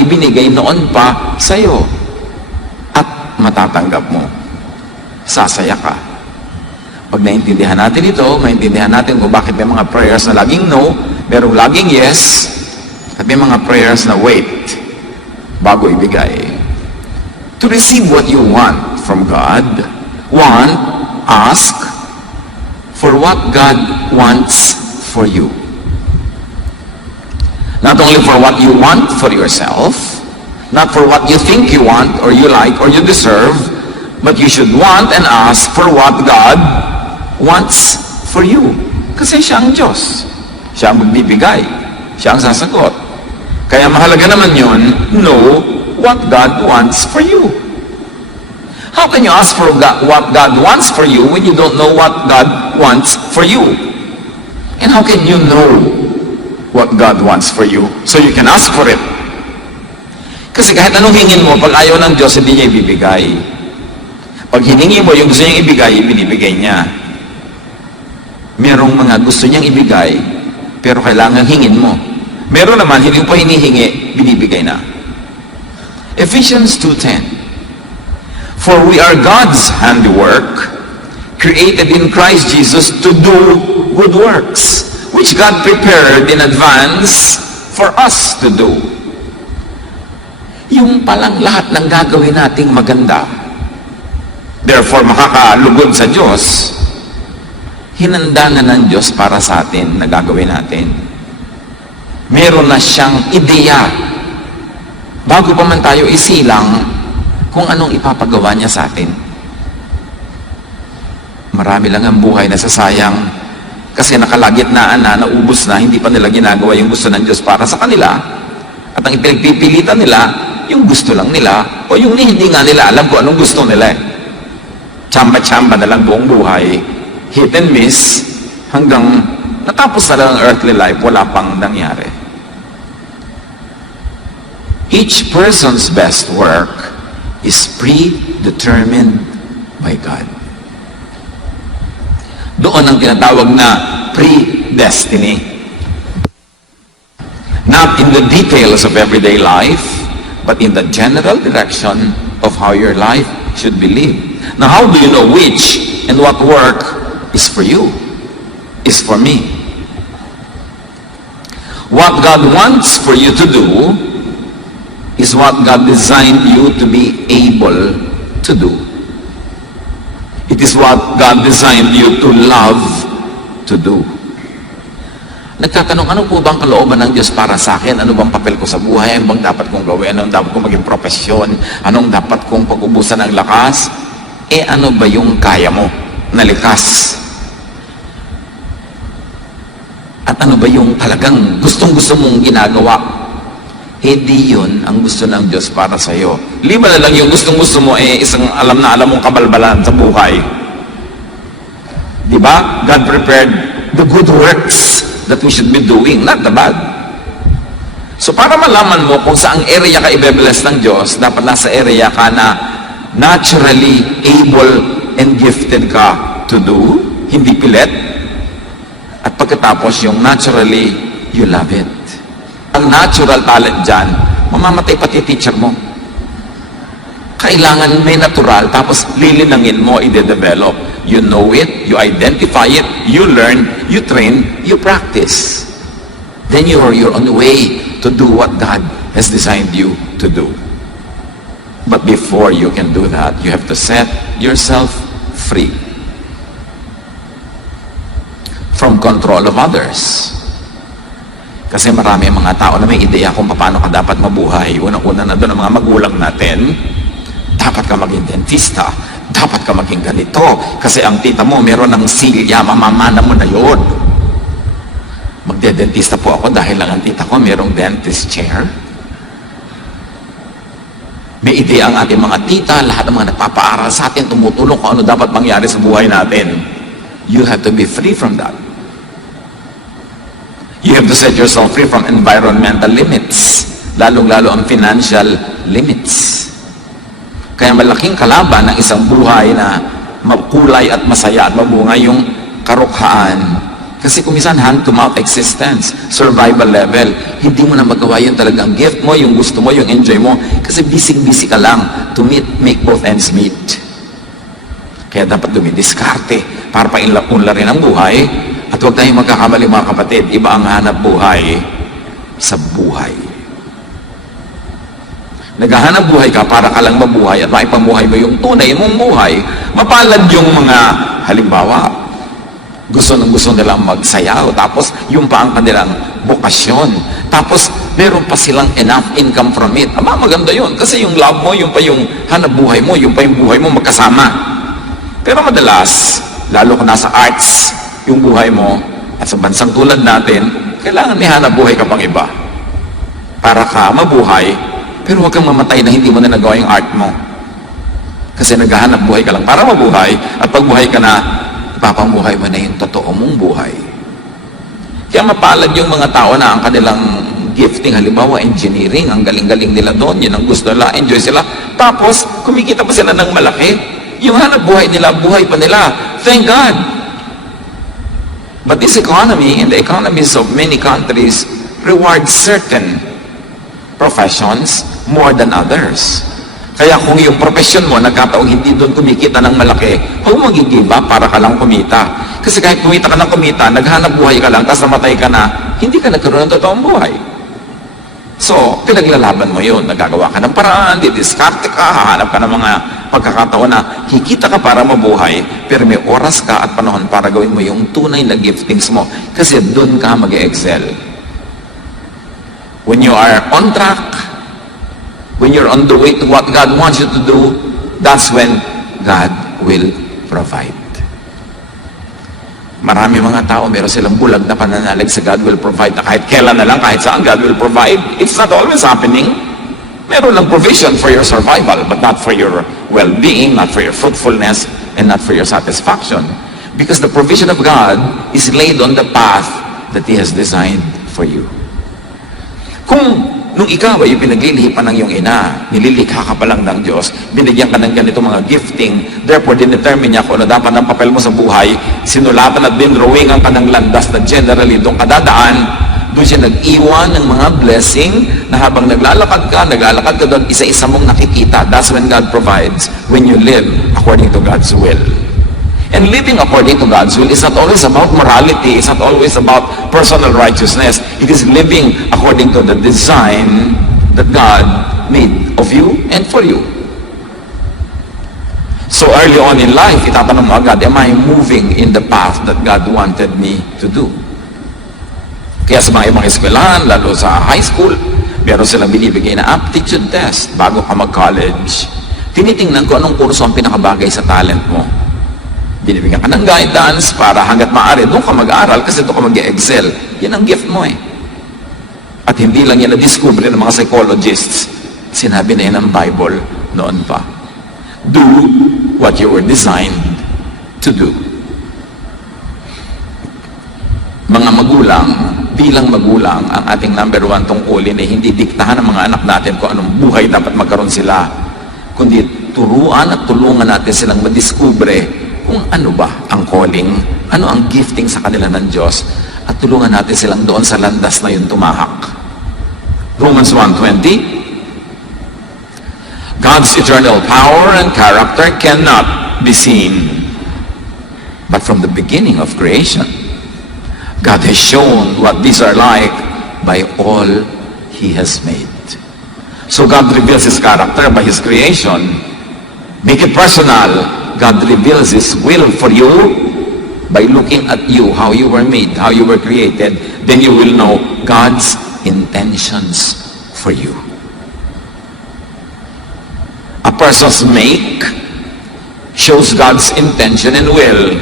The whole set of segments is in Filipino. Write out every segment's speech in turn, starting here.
ibinigay noon pa sa'yo. At matatanggap mo. Sasaya ka. Pag naintindihan natin ito, maintindihan natin kung bakit may mga prayers na laging no, merong laging yes, at may mga prayers na wait, bago ibigay. To receive what you want from God, ask for what God wants for you. Not only for what you want for yourself, not for what you think you want or you like or you deserve, but you should want and ask for what God wants for you. Kasi siya ang Diyos. Siya ang magbibigay. Siya ang sasagot. Kaya mahalaga naman yun, know what God wants for you. How can you ask for what God wants for you when you don't know what God wants for you? And how can you know what God wants for you so you can ask for it? Kasi kahit anong hingin mo, pag ayaw ng Diyos, hindi niya ibibigay. Pag hiningi mo yung gusto niyang ibigay, ibinibigay niya. Merong mga gusto niyang ibigay, pero kailangan hingin mo. Meron naman, hindi mo pa hinihingi, binibigay na. Ephesians 2:10. For we are God's handiwork, created in Christ Jesus to do good works, which God prepared in advance for us to do. Yung palang lahat ng gagawin nating maganda, therefore makakalugod sa Diyos, hinanda na ng Diyos para sa atin na gagawin natin. Meron na siyang ideya bago pa man tayo isilang kung anong ipapagawa niya sa atin. Marami lang ang buhay na sasayang kasi nakalagitnaan na, naubos na, hindi pa nila ginagawa yung gusto ng Diyos para sa kanila, at ang ipinagpipilitan nila yung gusto lang nila o yung hindi nga nila alam kung anong gusto nila. Tsamba-tsamba na lang buong buhay, hit and miss, hanggang natapos na lang ang earthly life, wala pang nangyari. Each person's best work is predetermined by God. Doon ang tinatawag na predestiny. Not in the details of everyday life, but in the general direction of how your life should be lived. Now, how do you know which and what work is for you, is for me? What God wants for you to do is what God designed you to be able to do. It is what God designed you to love to do. Nagtatanong, ano po bang kalooban ng Diyos para sa akin? Ano bang papel ko sa buhay? Ano bang dapat kong gawin? Anong dapat kong maging profesyon? Anong dapat kong pag-ubusan ng lakas? Ano ba yung kaya mo na likas? At ano ba yung talagang gustong-gusto mong ginagawa? Hindi yun ang gusto ng Diyos para sa iyo. Lima na lang yung gustong-gusto mo isang alam na alam mong kabalbalan sa buhay. Diba? God prepared the good works that we should be doing, not the bad. So para malaman mo kung saang area ka i-bless ng Diyos, dapat nasa area ka na naturally able and gifted ka to do, hindi pilit. At pagkatapos yung naturally, you love it. Ang natural talent dyan, mamamatay pati teacher mo. Kailangan may natural, tapos lilinangin mo, i-develop. You know it, you identify it, you learn, you train, you practice. Then you're on the way to do what God has designed you to do. But before you can do that, you have to set yourself free from control of others. Kasi marami ang mga tao na may ideya kung paano ka dapat mabuhay. Unang-una na doon ang mga magulang natin. Dapat ka maging dentista. Dapat ka maging ganito. Kasi ang tita mo meron ng silya, mamamana mo na yun. Magde-dentista po ako dahil lang ang tita ko merong dentist chair. May ideya ang ating mga tita, lahat ng mga nagpapaaral sa atin, tumutulong kung ano dapat mangyari sa buhay natin. You have to be free from that. You have to set yourself free from environmental limits, lalong-lalo ang financial limits. Kaya malaking kalaban ng isang buhay na makulay at masaya at mabunga yung karukhaan, Kasi kung minsan hand-to-mouth existence, survival level, hindi mo na magawa yun talagang gift mo, yung gusto mo, yung enjoy mo. Kasi busy-busy ka lang to make both ends meet. Kaya dapat dumidiskarte para painla rin ang buhay. At huwag tayong magkakamali mga kapatid, iba ang hanap buhay sa buhay. Naghahanap buhay ka para ka lang mabuhay at maipamuhay mo yung tunay mong buhay. Mapalad yung mga, halimbawa, gusto nilang magsayaw, tapos yung pa ang kanilang bukasyon, tapos meron pa silang enough income from it. Aba, maganda yun, kasi yung love mo, yung pa yung hanap buhay mo, yung pa yung buhay mo magkasama. Pero madalas, lalo kung nasa arts yung buhay mo, at sa bansang tulad natin, kailangan may hanap buhay ka pang iba para ka mabuhay, pero huwag kang mamatay na hindi mo na nagawa yung art mo, kasi naghahanap buhay ka lang para mabuhay, at pag buhay ka na, ipapamuhay mo na yung totoo mong buhay. Kaya mapalad yung mga tao na ang kanilang gifting, halimbawa engineering, ang galing-galing nila doon, yun ang gusto nila, enjoy sila, tapos kumikita pa sila ng malaki, yung hanap buhay nila, buhay pa nila, thank God. But this economy, and the economies of many countries, reward certain professions more than others. Kaya kung yung profession mo, nagkataong hindi doon kumikita ng malaki, huwag mo mag-give up para ka lang kumita. Kasi kahit kumita ka ng kumita, naghanap buhay ka lang, tapos namatay ka na, hindi ka nagkaroon ng totoong buhay. So, pinaglalaban mo yun, nagagawa ka ng paraan, didiskarte ka, hahanap ka ng mga pagkakataon na hikita ka para mabuhay, pero may oras ka at panahon para gawin mo yung tunay na giftings mo, kasi doon ka mag-excel. When you are on track, when you're on the way to what God wants you to do, that's when God will provide. Marami mga tao, meron silang bulag na pananalig sa God will provide, na kahit kailan na lang, kahit saan God will provide. It's not always happening. Meron lang provision for your survival, but not for your well-being, not for your fruitfulness, and not for your satisfaction. Because the provision of God is laid on the path that He has designed for you. Kung nung ikaw ay pinaglilihipan ng iyong ina, nililikha ka pa lang ng Diyos, binigyan ka ng ganito mga gifting, therefore dinetermine niya kung ano dapat ng papel mo sa buhay, sinulatan at dinrawingan ka ng landas na generally doon ka dadaan, doon siya nag-iwan ng mga blessing na habang naglalakad ka doon, isa-isa mong nakikita. That's when God provides, when you live according to God's will. And living according to God's will is not always about morality. It's not always about personal righteousness. It is living according to the design that God made of you and for you. So early on in life, itatanong mo agad, am I moving in the path that God wanted me to do? Kaya sa mga ibang eskwelahan, lalo sa high school, meron silang binibigay na aptitude test bago ka mag-college. Tinitingnan ko anong kurso ang pinakabagay sa talent mo. Binibigyan ka ng guidance para hanggat maaari, doon ka mag-aaral kasi doon ka mag-excel. Yan ang gift mo eh. At hindi lang yan na-discover ng mga psychologists. Sinabi na yan ng Bible noon pa. Do what you were designed to do. Mga magulang, bilang magulang, ang ating number one tungkulin ay hindi diktahan ng mga anak natin kung anong buhay dapat magkaroon sila, kundi turuan at tulungan natin silang madiskubre kung ano ba ang calling, ano ang gifting sa kanila ng Diyos, at tulungan natin silang doon sa landas na yun tumahak. Romans 1:20, God's eternal power and character cannot be seen, but from the beginning of creation, God has shown what these are like by all He has made. So God reveals His character by His creation. Make it personal. God reveals His will for you by looking at you, how you were made, how you were created. Then you will know God's intentions for you. A person's make shows God's intention and will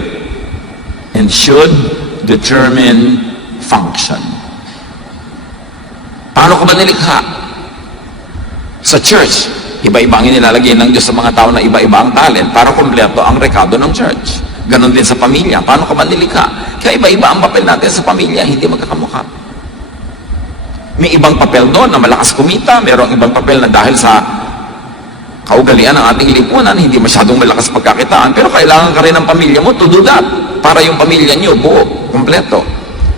and should determine function. Paano ka ba nilikha? Sa church, iba-iba ang inilalagay ng Diyos sa mga tao na iba-iba ang talent para kumpleto ang rekado ng church. Ganon din sa pamilya. Paano ka ba nilikha? Kaya iba-iba ang papel natin sa pamilya, hindi magkakamukha. May ibang papel doon na malakas kumita, mayroong ibang papel na dahil sa kaugalian ng ating lipunan, hindi masyadong malakas pagkakitaan, pero kailangan ka rin ng pamilya mo to do that para yung pamilya niyo buo. kumpleto.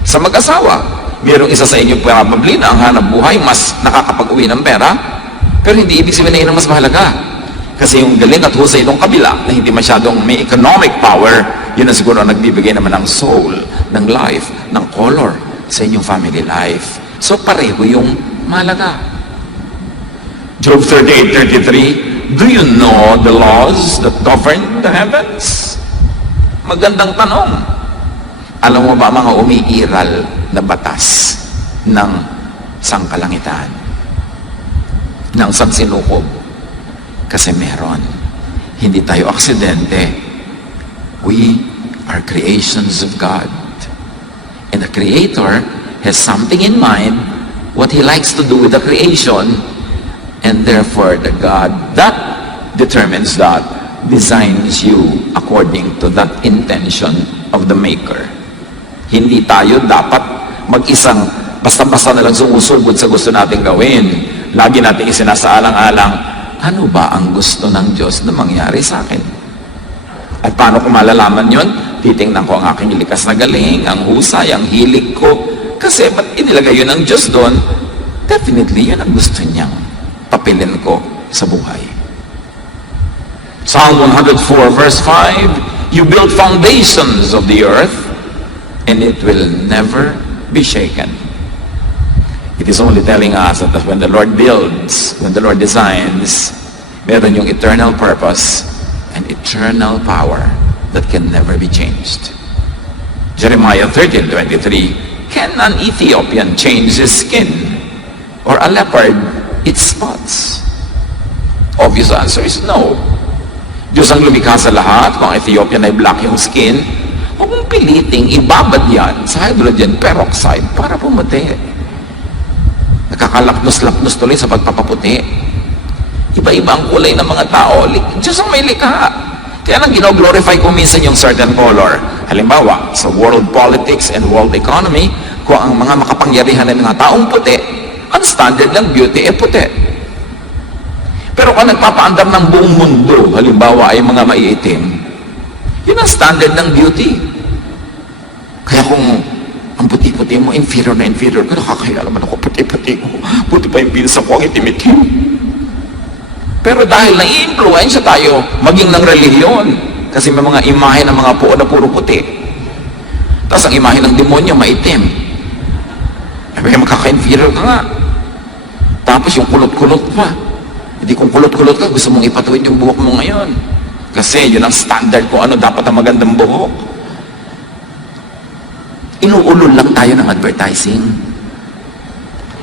Sa mag-asawa, mayroong isa sa inyo probably na ang hanap buhay mas nakakapag-uwi ng pera, pero hindi ibig sabihin na yun ang mas mahalaga. Kasi yung galing at husay itong kabila na hindi masyadong may economic power, yun na siguro ang nagbibigay naman ng soul, ng life, ng color sa inyong family life. So pareho yung mahalaga. Job 38:33, do you know the laws that govern the heavens? Magandang tanong. Alam mo ba mga umiiral na batas ng sangkalangitan, ng sansinukob? Kasi meron. Hindi tayo aksidente. We are creations of God. And the Creator has something in mind, what He likes to do with the creation, and therefore the God that determines that designs you according to that intention of the Maker. Hindi tayo dapat mag-isang basta-basta na lang sumusugod sa gusto natin gawin. Lagi natin isinasaalang-alang, ano ba ang gusto ng Diyos na mangyari sa akin? At paano ko malalaman yun? Titingnan ko ang aking likas na galing, ang husay, ang hilig ko. Kasi ba't inilagay yun ng Diyos doon? Definitely, yun ang gusto niyang papilin ko sa buhay. Psalm 104 verse 5, you build foundations of the earth, and it will never be shaken. It is only telling us that when the Lord builds, when the Lord designs, meron yung eternal purpose and eternal power that can never be changed. Jeremiah 13:23, can an Ethiopian change his skin? Or a leopard its spots? Obvious answer is no. Diyos ang lumikha sa lahat. Kung ang Ethiopian ay black yung skin, huwag mong piliting ibabad yan sa hydrogen peroxide para pumuti. Nakakalapnos-lapnos tuloy sa pagpapaputi. Iba-iba ang kulay ng mga tao. Diyos ang may likha. Kaya nang gino-glorify ko minsan yung certain color. Halimbawa, sa world politics and world economy, kung ang mga makapangyarihan ng mga taong puti, ang standard ng beauty ay puti. Pero kung nagpapaandar ng buong mundo, halimbawa ay mga maiitim, yun ang standard ng beauty. Kaya kung ang puti-puti mo, inferior na inferior ko, nakakaya naman ako, puti-puti ko. Puti pa yung pinsa ko, ang itim-itim. Pero dahil nai-influensya tayo, maging ng relihiyon, kasi may mga imahe ng mga puo na puro puti. Tapos ang imahe ng demonyo, maitim. Ay, makaka-inferior ka nga. Tapos yung kulot-kulot pa. Hindi kung kulot-kulot ka, gusto mong ipatuwid yung buhok mo ngayon. Kasi yun ang standard kung ano dapat ang magandang buhok. Inuulol lang tayo ng advertising.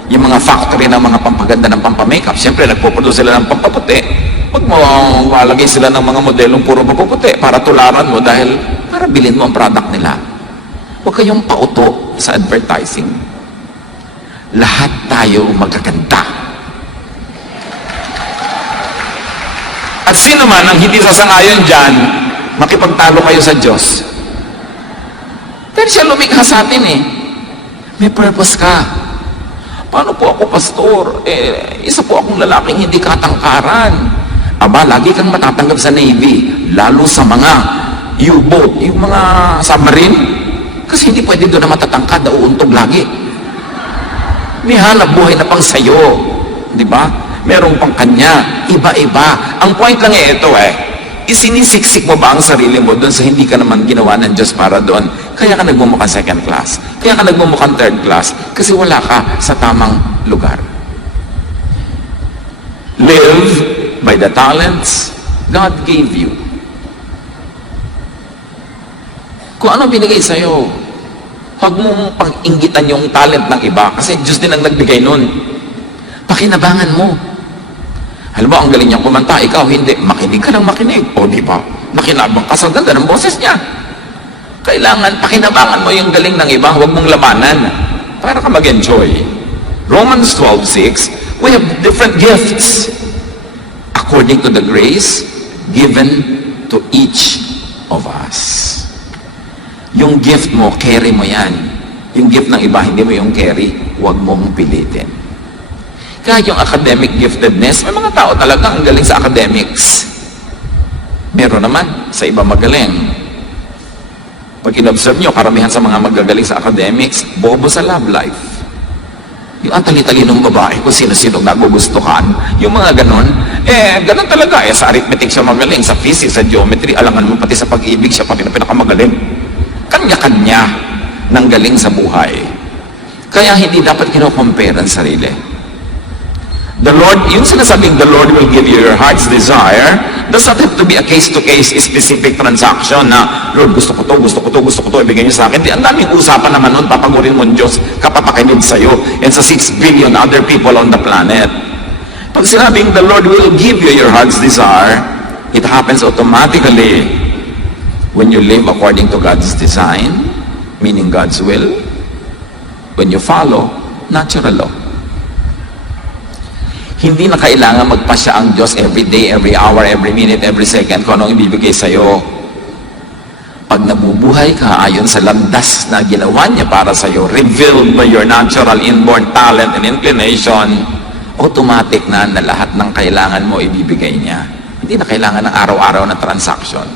Yung mga factory ng mga pampaganda ng pampamakeup, siyempre nagpuproduce sila ng pampaputi. Huwag mo malagay sila ng mga modelong puro papuputi para tularan mo dahil para bilhin mo ang product nila. Huwag kayong pauto sa advertising. Lahat tayo magaganda. At sino man ang hindi sasangayon dyan, makipagtalo kayo sa Diyos. Dahil siya lumikha sa atin eh. May purpose ka. Paano po ako, pastor? Isa po akong lalaking hindi katangkaran. Aba, lagi kang matatanggap sa Navy, lalo sa mga U-boat, yung mga submarine. Kasi hindi pwede doon na matatangkad na uuntog lagi. May hanap buhay na pang sayo. Di ba? Merong pang kanya. Iba-iba. Ang point lang ito isinisiksik mo ba ang sarili mo doon sa hindi ka naman ginawa ng Diyos para doon? Kaya ka nagmumukhang second class. Kaya ka nagmumukhang third class. Kasi wala ka sa tamang lugar. Live by the talents God gave you. Kung ano binigay sa'yo, huwag mong pang-inggitan yung talent ng iba kasi Diyos din ang nagbigay nun. Pakinabangan mo. Halimbawa, ang galing niyang kumanta, ikaw hindi. Makinig ka ng makinig. O, di ba? Nakinabang ka sa ganda ng boses niya. Kailangan, pakinabangan mo yung galing ng iba. Huwag mong labanan para ka mag-enjoy. Romans 12:6, we have different gifts according to the grace given to each of us. Yung gift mo, carry mo yan. Yung gift ng iba, hindi mo yung carry. Huwag mong pilitin. Kahit yung academic giftedness, may mga tao talaga ang galing sa academics. Meron naman sa iba magaling. Pag in-observe nyo, karamihan sa mga magagaling sa academics, bobo sa love life. Yung ang tali-talinong babae, kung sino-sino nagugustuhan, yung mga ganon, ganon talaga. Sa arithmetic siya magaling, sa physics, sa geometry, alangan mo pati sa pag-ibig, siya pati na pinakamagaling. Kanya-kanya ng galing sa buhay. Kaya hindi dapat kino-compare ang sarili. The Lord, yung sinasabing the Lord will give you your heart's desire, does not have to be a case-to-case specific transaction na, Lord, gusto ko to, ibigay niyo sa akin. Ang daming usapan naman nun, papagurin mo ang Diyos, kapapakinig sa'yo, and sa 6 billion other people on the planet. Pag sinabing the Lord will give you your heart's desire, it happens automatically when you live according to God's design, meaning God's will, when you follow natural law. Hindi na kailangan magpasya ang Diyos every day, every hour, every minute, every second kung anong ibibigay sa'yo. Pag nabubuhay ka ayon sa landas na ginawa niya para sa'yo, revealed by your natural inborn talent and inclination, automatic na lahat ng kailangan mo ibibigay niya. Hindi na kailangan ng araw-araw na transaction.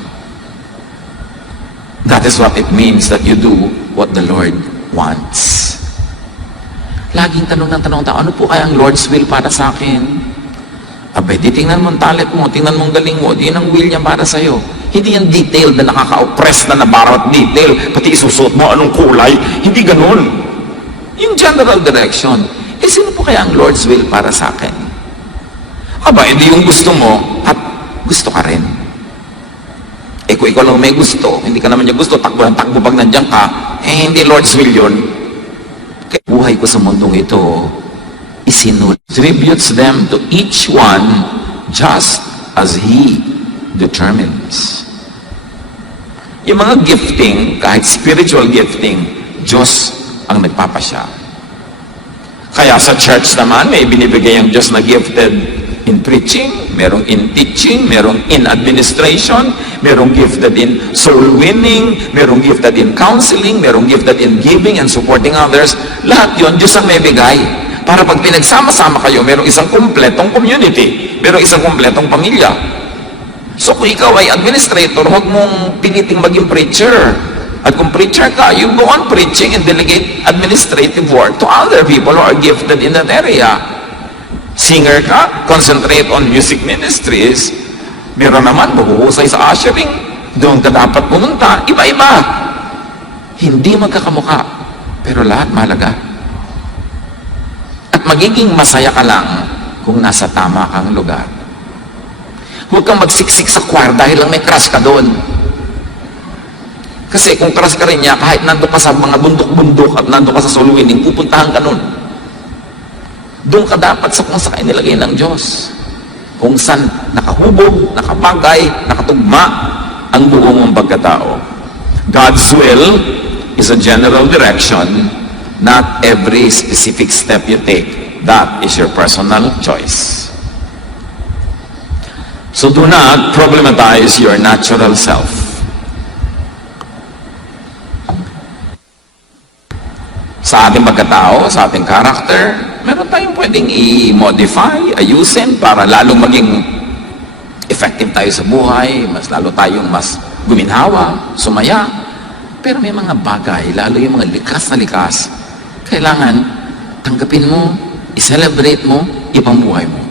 That is what it means that you do what the Lord wants. Laging tanong ng tanong tao, ano po kaya ang Lord's will para sa akin? Abay, di tingnan mo ang talent mo, tingnan mo ang galing mo, di ang will niya para sa'yo. Hindi yung detail na nakaka-oppress na nabarawat detail, pati isusuot mo anong kulay, hindi ganun. Yung general direction, sino po kaya ang Lord's will para sa akin? Aba, hindi yung gusto mo, at gusto ka rin. Kung ikaw lang may gusto, hindi ka naman niya gusto, takbo ng takbo pag nandiyan ka, hindi Lord's will yun. Kaya buhay ko sa mundong ito, distributes them to each one just as He determines. Yung mga gifting, kahit spiritual gifting, Diyos ang nagpapasya. Kaya sa church naman, may binibigay ang Diyos na gifted in preaching, merong in teaching, merong in administration, merong gifted in soul winning, merong gifted in counseling, merong gifted in giving and supporting others. Lahat yun, Diyos ang may bigay. Para pag pinagsama-sama kayo, merong isang kumpletong community, merong isang kumpletong pamilya. So kung ikaw ay administrator, huwag mong piniting maging preacher. At kung preacher ka, you go on preaching and delegate administrative work to other people who are gifted in that area. Singer ka, concentrate on music ministries. Meron naman, mahuhusay sa ushering. Doon ka dapat pumunta. Iba-iba. Hindi magkakamuka. Pero lahat mahalaga. At magiging masaya ka lang kung nasa tama kang lugar. Huwag kang magsiksik sa choir dahil lang may crush ka doon. Kasi kung crush ka rin niya, kahit nandun ka sa mga bundok-bundok at nandun ka sa soul winning, pupuntahan ka nun. Doon ka dapat sa kung saan nilagay ng Diyos. Kung saan nakahubog, nakabagay, nakatugma ang buong mong pagkatao. God's will is a general direction, not every specific step you take. That is your personal choice. So do not problematize your natural self. Sa ating pagkatao, sa ating character, meron tayong pwedeng i-modify, ayusin para lalong maging effective tayo sa buhay, mas lalo tayong mas guminhawa, sumaya. Pero may mga bagay, lalo yung mga likas na likas, kailangan tanggapin mo, i-celebrate mo, ipambuhay mo.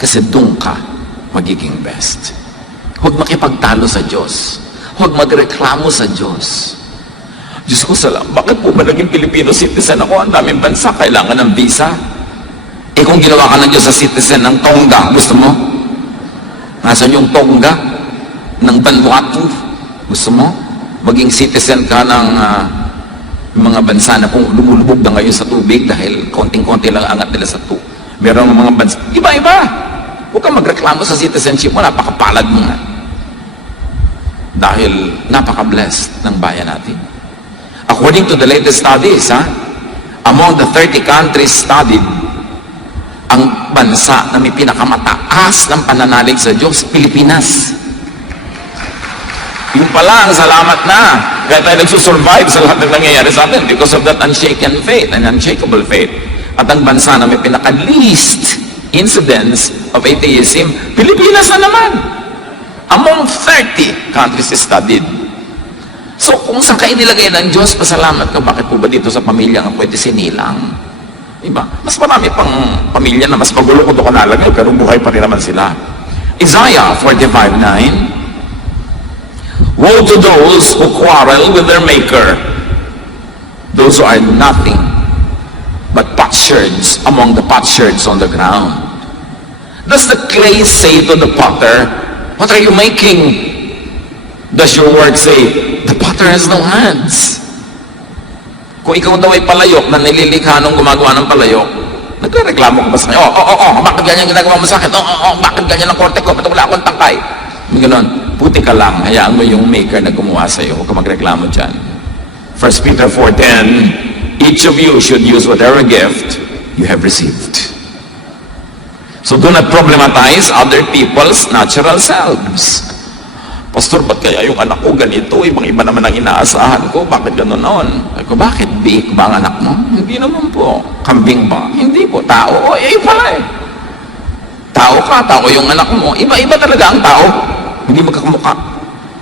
Kasi doon ka magiging best. Huwag makipagtalo sa Diyos. Huwag magreklamo sa Diyos. Diyos ko salam, bakit po ba naging Filipino citizen ako? Ang daming bansa, kailangan ng visa. Kung ginawa ka ng Diyos sa citizen ng Tonga, gusto mo? Nasaan yung Tonga? Ng Vanuatu? Gusto mo? Maging citizen ka ng mga bansa na kung lumulubog na ngayon sa tubig dahil konting-konti lang angat nila sa tubig. Meron mga bansa, iba-iba. Huwag kang magreklamo sa citizenship mo, napakapalad mo nga. Dahil napaka-blessed ng bayan natin. According to the latest studies, among the 30 countries studied, ang bansa na may pinakamataas ng pananalig sa Diyos, Pilipinas. Yung pala, ang salamat na. Kaya tayo nagsusurvive sa lahat ng nangyayari sa atin because of that unshaken faith and unshakable faith. At ang bansa na may pinaka-least incidence of atheism, Pilipinas na naman. Among 30 countries studied. So kung saan ka inilagay ng Diyos, pasalamat ka. Bakit po ba dito sa pamilya nga pwede sinilang? Diba? Mas marami pang pamilya na mas magulo kung doon ka nalagay, pero buhay pa rin naman sila. Isaiah 45:9. Woe to those who quarrel with their maker, those who are nothing but potsherds among the potsherds on the ground. Does the clay say to the potter, what are you making? Does your word say, the potter has no hands? Kung ikaw daw ay palayok na nililikha nung gumagawa ng palayok, nagreklamo ka ba sa kanya? Bakit ganyan ginagawa mo sa akin? Bakit ganyan ang korte ko? Ba't wala akong tangkay? Ganon, puti ka lang, hayaan mo yung maker na gumawa sa'yo. Huwag ka magreklamo dyan. 1 Peter 4:10, each of you should use whatever gift you have received. So do not problematize other people's natural selves. Pastor, ba't kaya yung anak ko ganito? Ibang-iba naman ang inaasahan ko. Bakit gano'n noon? Ako, bakit big ba ang anak mo? Hindi naman po. Kambing ba? Hindi po. Tao? Iba eh. Tao ka, tao yung anak mo. Iba-iba talaga ang tao. Hindi magkakamukha.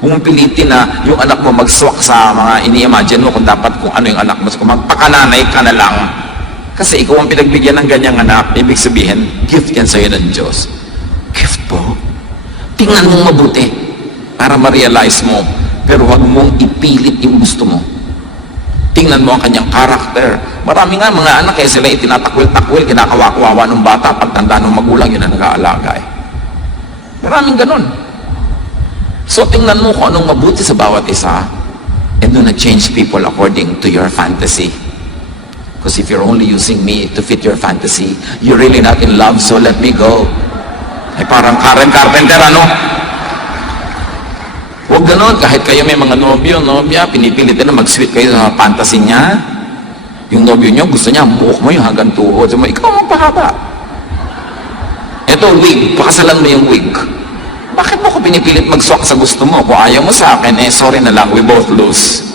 Kung pilitin na yung anak mo magswak sa mga ini-imagine mo kung dapat kung ano yung anak mo. Kung magpakananay ka na lang. Kasi ikaw ang pinagbigyan ng ganyang anak. Ibig sabihin, gift yan sa'yo ng Diyos. Gift po. Tingnan mong mabuti para ma-realize mo, pero huwag mong ipilit yung gusto mo. Tingnan mo ang kanyang karakter. Marami nga mga anak, sila itinatakwil-takwil, kinakawakuwawa ng bata, pagtanda ng magulang, yun ang nag-aalaga eh. Maraming ganun. So tingnan mo kung anong mabuti sa bawat isa, and do not change people according to your fantasy. Because if you're only using me to fit your fantasy, you're really not in love, so let me go. Ay parang Karen Carpenter, ano? Huwag ganon, kahit kayo may mga nobya, pinipilit na mag-sweet kayo sa fantasy niya. Yung nobyo niyo, gusto niya, buhok mo yung hanggang tuhod. So, ikaw magpahaba. Ito, wig. Pakasalan mo yung wig. Bakit mo ko pinipilit mag-swak sa gusto mo? Kung ayaw mo sa akin, sorry na lang, we both lose.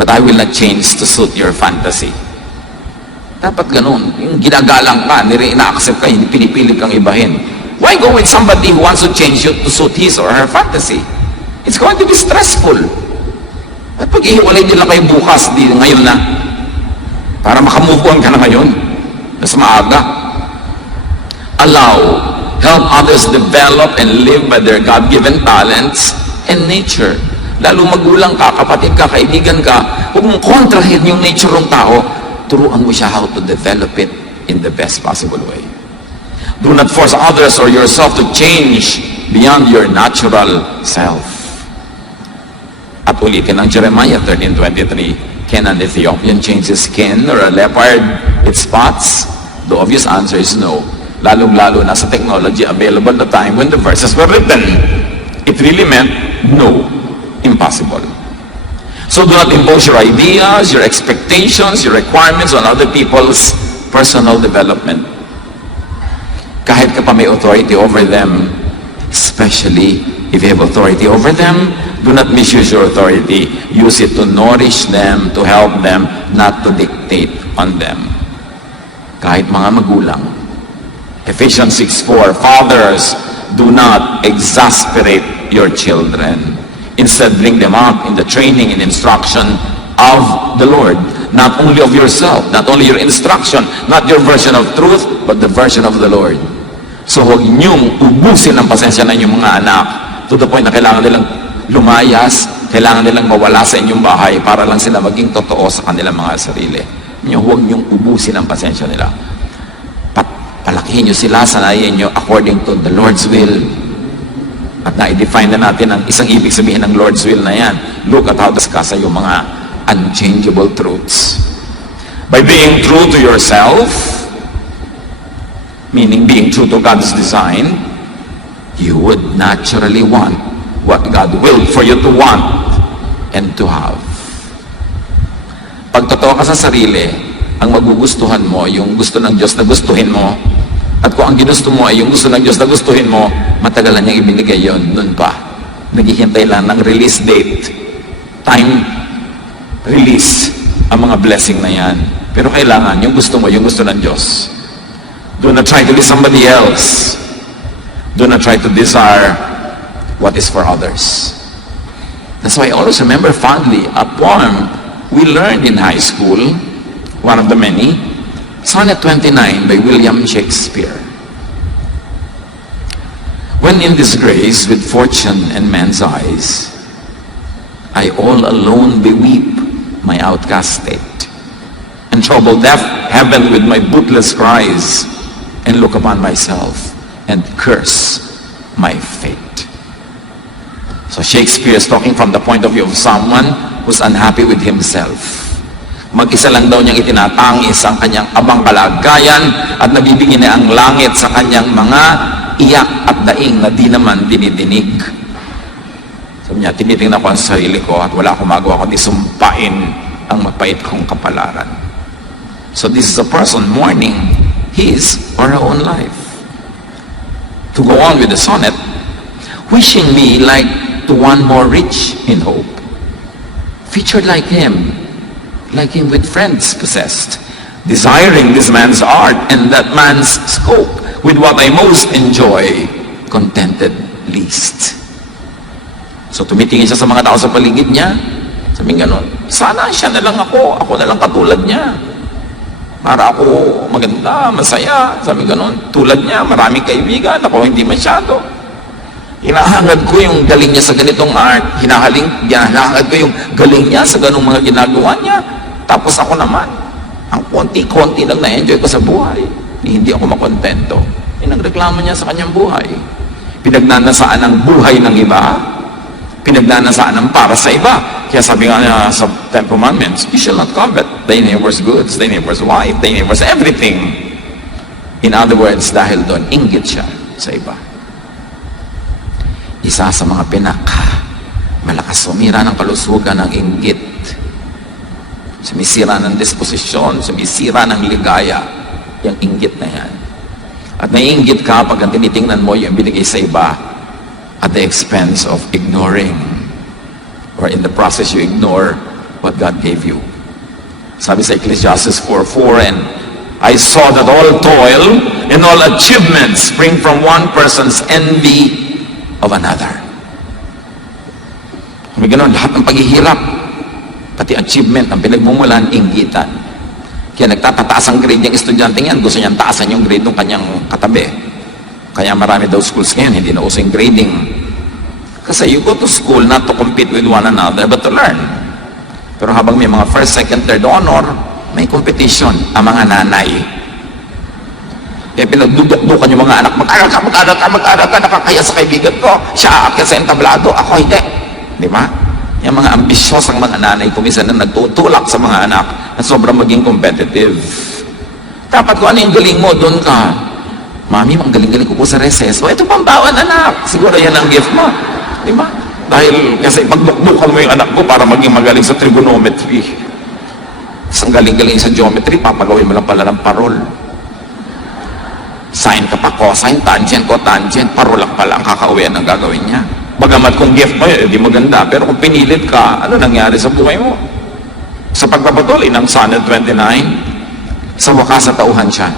But I will not change to suit your fantasy. Dapat ganon. Yung ginagalang ka, ina-accept ka, hindi pinipilit kang ibahin. Why go with somebody who wants to change you to suit his or her fantasy? It's going to be stressful. At pag ihiwalay nila kayo bukas, di ngayon na, para makamove on ka na ngayon, mas maaga. Help others develop and live by their God-given talents and nature. Lalo magulang ka, kapatid ka, kaibigan ka, huwag mong kontrahin yung nature ng tao, turuan mo siya how to develop it in the best possible way. Do not force others or yourself to change beyond your natural self. At ulitin ang Jeremiah 13:23, can an Ethiopian change his skin or a leopard its spots? The obvious answer is no. Lalong-lalo na sa technology available at the time when the verses were written. It really meant no. Impossible. So do not impose your ideas, your expectations, your requirements on other people's personal development. Kahit ka pa may authority over them, especially if you have authority over them, do not misuse your authority. Use it to nourish them, to help them, not to dictate on them. Kahit mga magulang. Ephesians 6:4, fathers, do not exasperate your children. Instead, bring them up in the training and instruction of the Lord. Not only of yourself, not only your instruction, not your version of truth, but the version of the Lord. So huwag niyong ubusin ang pasensya ng inyong mga anak to the point na kailangan nilang lumayas, kailangan nilang mawala sa inyong bahay para lang sila maging totoo sa kanilang mga sarili. Huwag niyong ubusin ang pasensya nila. Palakihin niyo sila, sanayin niyo according to the Lord's will. At na-define na natin ang isang ibig sabihin ng Lord's will na yan. Look at how discuss yung mga unchangeable truths. By being true to yourself, meaning being true to God's design, you would naturally want what God willed for you to want and to have. Pag totoo ka sa sarili, ang magugustuhan mo, yung gusto ng Diyos na gustuhin mo, at kung ang ginusto mo ay yung gusto ng Diyos na gustuhin mo, matagal na niyang ibinigay yun, nun pa. Naghihintay lang ng release date. Time release ang mga blessing na yan. Pero kailangan, yung gusto mo, yung gusto ng Diyos. Do not try to be somebody else. Do not try to desire what is for others. That's why I always remember fondly a poem we learned in high school, one of the many, Sonnet 29 by William Shakespeare. When in disgrace with fortune and men's eyes, I all alone beweep my outcast state, and trouble deaf heaven with my bootless cries, and look upon myself and curse my fate. So Shakespeare is talking from the point of view of someone who's unhappy with himself. Mag-isa lang daw niyang itinatangis ang kanyang abang kalagayan at nabibigyan niya ang langit sa kanyang mga iyak at daing na di naman dinidinig. Sabi niya, tinitingnan ko ang sarili ko at wala akong magawa kundi sumpain ang mapait kong kapalaran. So this is a person mourning his or her own life. To go on with the sonnet, wishing me like to one more rich in hope, featured like him with friends possessed, desiring this man's art and that man's scope, with what I most enjoy, contented least. So tumitingin siya sa mga tao sa paligid niya, sabi gano'n, sana siya na lang ako na lang katulad niya. Para ako maganda, masaya, sabi gano'n, tulad niya, maraming kaibigan, ako hindi masyado. Hinahangad ko yung galing niya sa ganitong art, hinahangad ko yung galing niya sa ganong mga ginagawa niya. Tapos ako naman, ang konti-konti lang na-enjoy ko sa buhay, hindi ako makontento. Nagreklamo niya sa kanyang buhay. Pinagnanasaan ang buhay ng iba, pinagnanasaan ang para sa iba. Kaya sabi nga niya sa Ten Commandments, you shall not covet thy neighbor's goods, thy neighbor's wife, thy neighbor's everything. In other words, dahil doon, inggit siya sa iba. Isa sa mga malakas sumira ng kalusugan ng inggit. Sumisira ng disposisyon, sumisira ng ligaya, yung inggit na yan. At naiinggit ka pag tinitingnan mo yung binigay sa iba at the expense of ignoring, or in the process you ignore what God gave you. Sabi sa Ecclesiastes 4:4, and I saw that all toil and all achievements spring from one person's envy of another. May ganun, lahat ng paghihirap, pati achievement, ang pinagmumulan, inggitan. Kaya nagtatataas ang grade ng estudyante yan, gusto niyang taasan yung grade ng kanyang katabi. Kaya marami daw schools ngayon, hindi na uso yung grading. Kasi you go to school not to compete with one another, but to learn. Pero habang may mga first, second, third honor, may competition ang mga nanay. Kaya pinagdudukan yung mga anak, mag-aral ka, nakakaya sa kaibigan ko, siya aakyat sa entablado, ako hindi. Di ba? Yung mga ambisyosang mga nanay, kumisan na nagtutulak sa mga anak na sobrang maging competitive. Dapat kung ano yung galing mo, doon ka. Mami, ang galing-galing ko po sa recess. O, ito pang bawan, anak. Siguro yan ang gift mo. Di ba? Dahil kasi pagdukdukan mo yung anak ko para maging magaling sa trigonometry. Isang galing-galing sa geometry, papagawin mo lang pala ng parol. Sine ka pa, cosine, tangent, cotangent, parol lang pala ang kakauwian ng gagawin niya. Bagamat kung gift mo yun, di maganda. Pero kung pinilit ka, ano nangyari sa buhay mo? Sa pagpapatuloy ng Sonnet 29, sa wakas sa tauhan siya.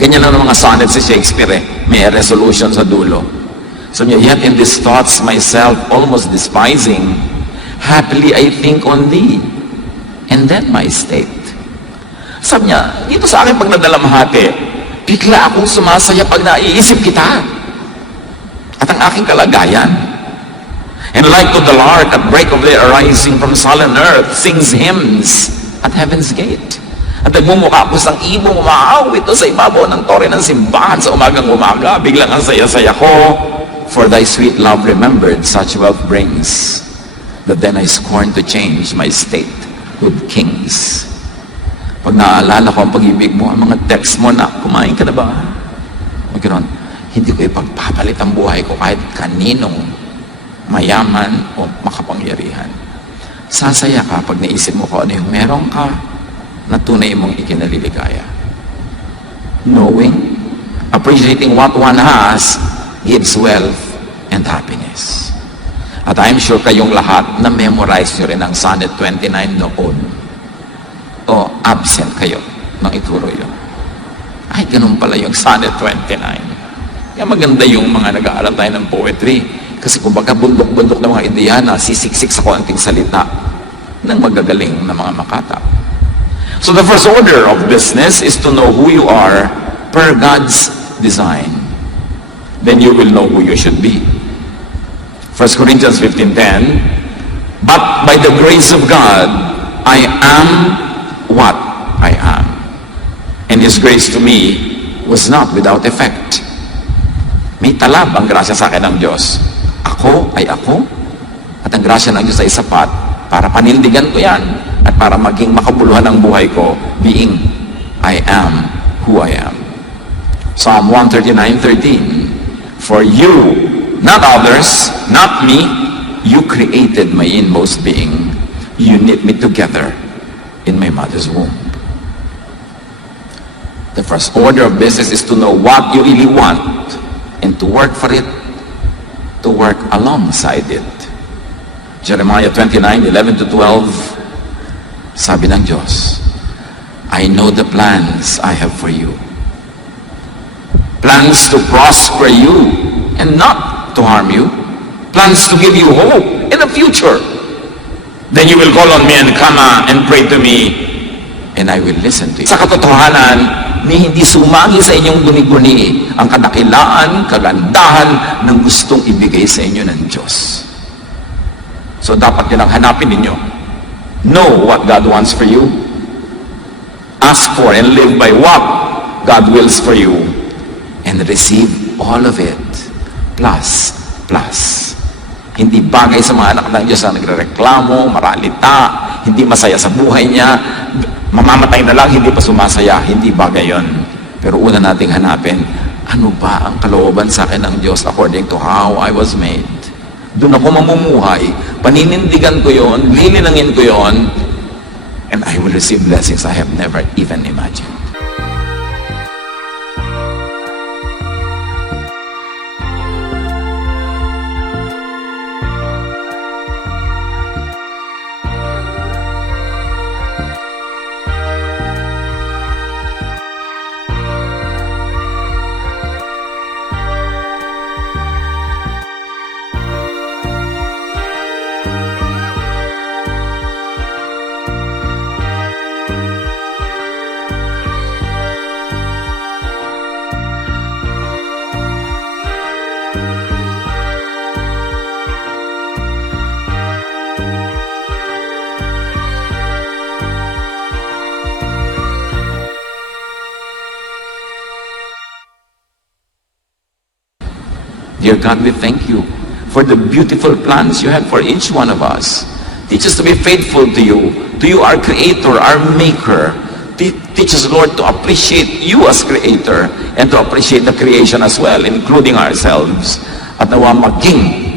Ganyan lang ng mga sonnet si Shakespeare eh. May resolution sa dulo. So yet in these thoughts myself almost despising, happily I think on thee, and then my state. Sabi niya, dito sa akin pag nadalamhati, bigla akong sumasaya pag naiisip kita. At ang aking kalagayan. And like to the lark at break of day arising from sullen earth, sings hymns at heaven's gate. At nagmumukha ko sang ibong umaawit o sa ibabaw ng tore ng simbahan sa umagang umaga. Biglang ang saya-saya ko, for thy sweet love remembered such wealth brings, that then I scorn to change my state with kings. Pag naaalala ko ang pag-ibig mo, ang mga text mo na, kumain ka na ba? Magkaroon, hindi ko ipagpapalit ang buhay ko kahit kaninong mayaman o makapangyarihan. Sasaya ka pag naisip mo kung ano yung meron ka na tunay mong ikinaliligaya. Knowing, appreciating what one has, gives wealth and happiness. At I'm sure kayong lahat na memorize nyo rin ang Sonnet 29 noon. O absent kayo nang ituro yun. Ay, ganun pala yung Sonnet 29. Kaya maganda yung mga nag-aaral tayo ng poetry. Kasi kumbaga bundok-bundok ng mga ideya na sisiksik sa konting salita ng magagaling na mga makata. So the first order of business is to know who you are per God's design. Then you will know who you should be. 1 Corinthians 15:10, but by the grace of God, I am what I am. And His grace to me was not without effect. May talab ang grasya sa akin ng Diyos. Ako ay ako, at ang grasya ng Diyos ay sapat para panindigan ko yan at para maging makabuluhan ang buhay ko, being I am who I am. Psalm 139:13, for you, not others, not me, you created my inmost being. You knit me together in my mother's womb. The first order of business is to know what you really want and to work for it, to work alongside it. Jeremiah 29:11-12, sabi ng Diyos, I know the plans I have for you. Plans to prosper you and not to harm you. Plans to give you hope in the future. Then you will call on me and come and pray to me, and I will listen to you. Sa katotohanan, ni hindi sumagi sa inyong guni-guni ang kadakilaan, kagandahan ng gustong ibigay sa inyo ng Diyos. So dapat yun ang hanapin ninyo. Know what God wants for you. Ask for and live by what God wills for you. And receive all of it. Plus. Hindi bagay sa mga anak ng Diyos na nagrereklamo, maralita, hindi masaya sa buhay niya, mamamatay na lang, hindi pa sumasaya. Hindi bagay yon. Pero una nating hanapin, ano ba ang kalooban sa akin ng Diyos according to how I was made? Doon ako mamumuhay, paninindigan ko yon, lilinangin ko yon, and I will receive blessings I have never even imagined. Dear God, we thank you for the beautiful plans you have for each one of us. Teach us to be faithful to you, our Creator, our Maker. Teach us, Lord, to appreciate you as Creator and to appreciate the creation as well, including ourselves. At nawa maging